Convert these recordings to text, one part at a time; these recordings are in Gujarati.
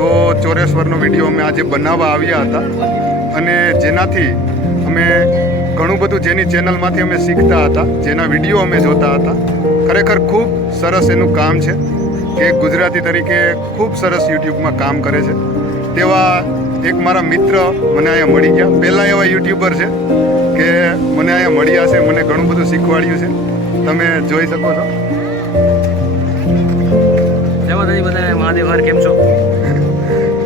તો ચોરેશ્વરનો વીડિયો અમે આજે બનાવવા આવ્યા હતા. અને જેનાથી અમે ઘણું બધું જેની ચેનલમાંથી અમે શીખતા હતા, જેના વીડિયો અમે જોતા હતા. ખરેખર ખૂબ સરસ એનું કામ છે કે ગુજરાતી તરીકે ખૂબ સરસ યુટ્યુબમાં કામ કરે છે. તેવા એક મારા મિત્ર મને અહીંયા મળી ગયા. પહેલાં એવા યુટ્યુબર છે કે મને અહીંયા મળ્યા છે, મને ઘણું બધું શીખવાડ્યું છે. તમે જોઈ શકો છો. જય માતાજી બધાને. મહાદેવ કેમ છો?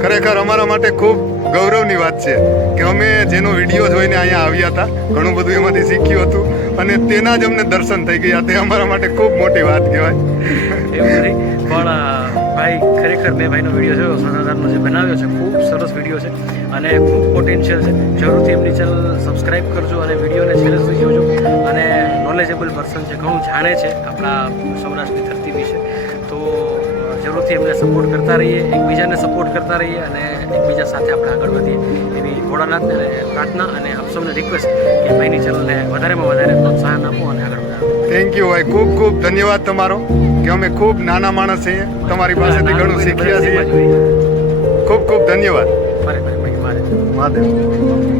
ખરેખર અમારા માટે ખૂબ ગૌરવની વાત છે કે અમે જેનો વીડિયો જોઈને અહીંયા આવ્યા હતા, ઘણું બધું એમાંથી શીખ્યું હતું અને તેના જ અમને દર્શન થઈ ગયા. તે અમારા માટે ખૂબ મોટી વાત કહેવાય. પણ ભાઈ, ખરેખર મેં ભાઈનો વીડિયો જોયો સનાતનનો જે બનાવ્યો છે, ખૂબ સરસ વીડિયો છે અને ખૂબ પોટેન્શિયલ છે. જરૂરથી એમની ચેનલ સબસ્ક્રાઇબ કરજો અને વિડીયોને છેલ્લે સુધી જોજો. અને નોલેજેબલ પર્સન છે, ઘણું જાણે છે આપણા સૌરાષ્ટ્રની ધરતી વિશે તો અ, જરૂરથી એમને સપોર્ટ કરતા રહીએ એકબીજાને સપોર્ટ કરતા રહીએ અને એકબીજા સાથે આપણે આગળ વધીએ એવી ભોળાનાથને પ્રાર્થના અને આપ સૌને રિક્વેસ્ટ કે ભાઈની ચેનલને વધારેમાં વધારે પ્રોત્સાહન આપો અને આગળ વધારો. થેન્ક યુ ભાઈ ખૂબ ખૂબ ધન્યવાદ તમારો કે અમે ખૂબ નાના માણસ છીએ તમારી પાસેથી ઘણું શીખ્યા છીએ. ખૂબ ખૂબ ધન્યવાદ. મહાદેવ.